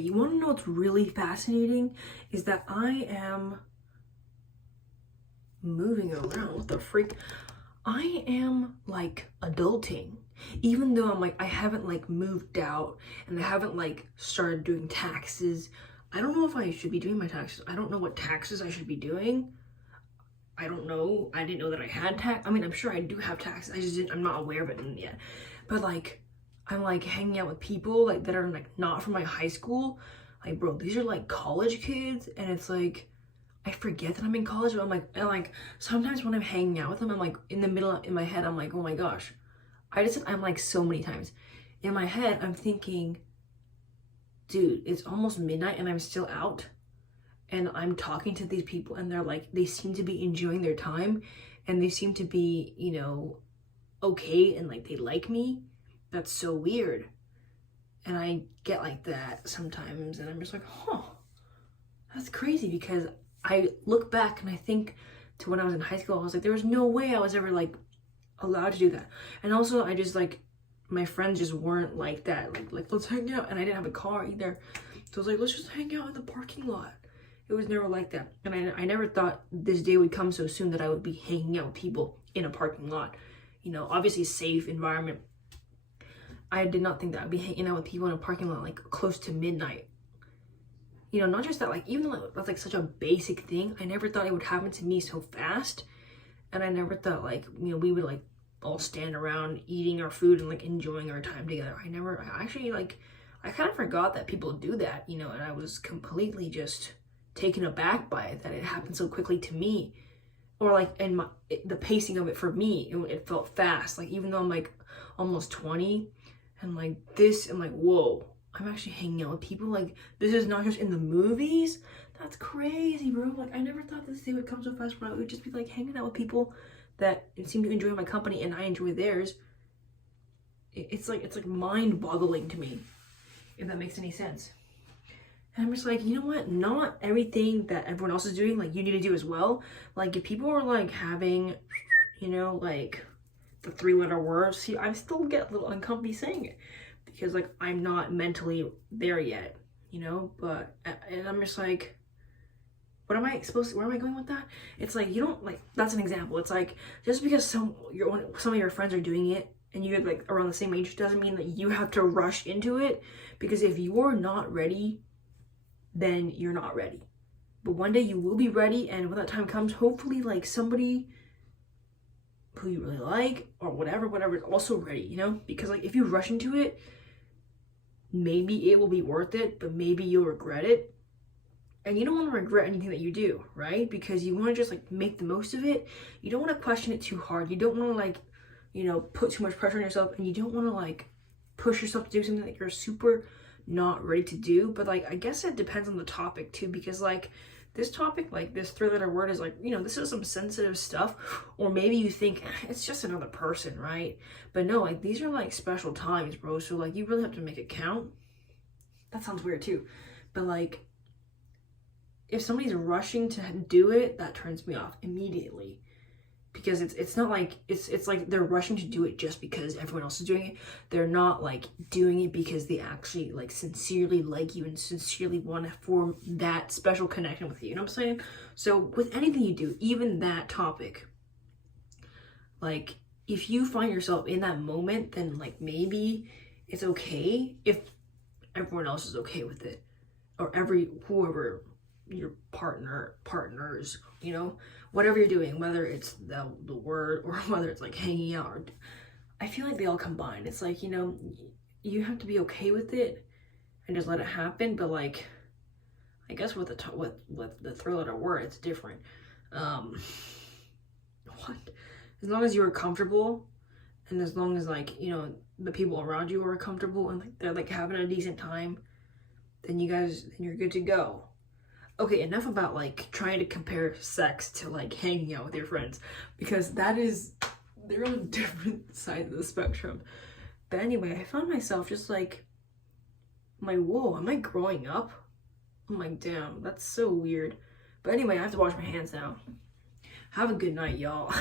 You want to know what's really fascinating is that I am moving around. What the freak? I am like adulting, even though I'm like, I haven't like moved out and I haven't like started doing taxes. I don't know if I should be doing my taxes. I don't know what taxes I should be doing. I don't know. I didn't know that I had tax. I mean, I'm sure I do have taxes. I'm not aware of it yet. But like, I'm like hanging out with people like that are like not from my high school. Like, bro, these are like college kids, and it's like, I forget that I'm in college, but I'm like, sometimes when I'm hanging out with them, I'm like, in the middle, in my head, I'm like, oh my gosh. I'm like so many times. In my head, I'm thinking, dude, it's almost midnight and I'm still out. And I'm talking to these people and they're like, they seem to be enjoying their time and they seem to be, you know, okay and like they like me. That's so weird. And I get like that sometimes and I'm just like, huh, that's crazy, because I look back and I think to when I was in high school, I was like, there was no way I was ever like allowed to do that. And also I just like, my friends just weren't like that. Like let's hang out. And I didn't have a car either. So I was like, let's just hang out in the parking lot. It was never like that. And I never thought this day would come so soon that I would be hanging out with people in a parking lot. You know, obviously safe environment. I did not think that I'd be hanging out with people in a parking lot like close to midnight. You know, not just that, like even like that's like such a basic thing. I never thought it would happen to me so fast. And I never thought like, you know, we would like all stand around eating our food and like enjoying our time together. I actually like, I kind of forgot that people do that, you know, and I was completely just taken aback by it, that it happened so quickly to me. Or like, and the pacing of it for me, it felt fast. Like even though I'm like almost 20 and like this, I'm like, whoa, I'm actually hanging out with people. Like this is not just in the movies. That's crazy, bro. Like I never thought this day would come so fast where I would just be like hanging out with people that seem to enjoy my company and I enjoy theirs. It's like mind-boggling to me, if that makes any sense. And I'm just like, you know what? Not everything that everyone else is doing, like you need to do as well. Like if people are like having, you know, like the 3-letter words, see, I still get a little uncomfortable saying it because like I'm not mentally there yet, you know. But and I'm just like, where am I going with that? It's like, you don't like, that's an example. It's like, just because some of your friends are doing it and you're like around the same age doesn't mean that you have to rush into it, because if you're not ready, then you're not ready. But one day you will be ready, and when that time comes, hopefully like somebody who you really like or whatever is also ready, you know? Because like if you rush into it, maybe it will be worth it, but maybe you'll regret it. And you don't want to regret anything that you do, right? Because you want to just like make the most of it. You don't want to question it too hard. You don't want to like, you know, put too much pressure on yourself, and you don't want to like push yourself to do something that you're super not ready to do. But like, I guess it depends on the topic too, because like this topic, like this 3-letter word is like, you know, this is some sensitive stuff, or maybe you think it's just another person, right? But no, like these are like special times, bro. So like you really have to make it count. That sounds weird too, but like if somebody's rushing to do it, that turns me off immediately. Because it's not like it's like they're rushing to do it just because everyone else is doing it. They're not like doing it because they actually like sincerely like you and sincerely want to form that special connection with you. You know what I'm saying? So with anything you do, even that topic, like if you find yourself in that moment, then like maybe it's okay if everyone else is okay with it, or whoever your partners, you know, whatever you're doing, whether it's the word or whether it's like hanging out, or I feel like they all combine. It's like, you know, you have to be okay with it and just let it happen. But like, I guess with the 3-letter word, it's different. What? As long as you're comfortable, and as long as like, you know, the people around you are comfortable and like they're like having a decent time, then you're good to go. Okay, enough about like trying to compare sex to like hanging out with your friends, because they're on different sides of the spectrum. But anyway, I found myself just like, I'm like, whoa, am I growing up? I'm like, damn, that's so weird. But anyway, I have to wash my hands now. Have a good night, y'all.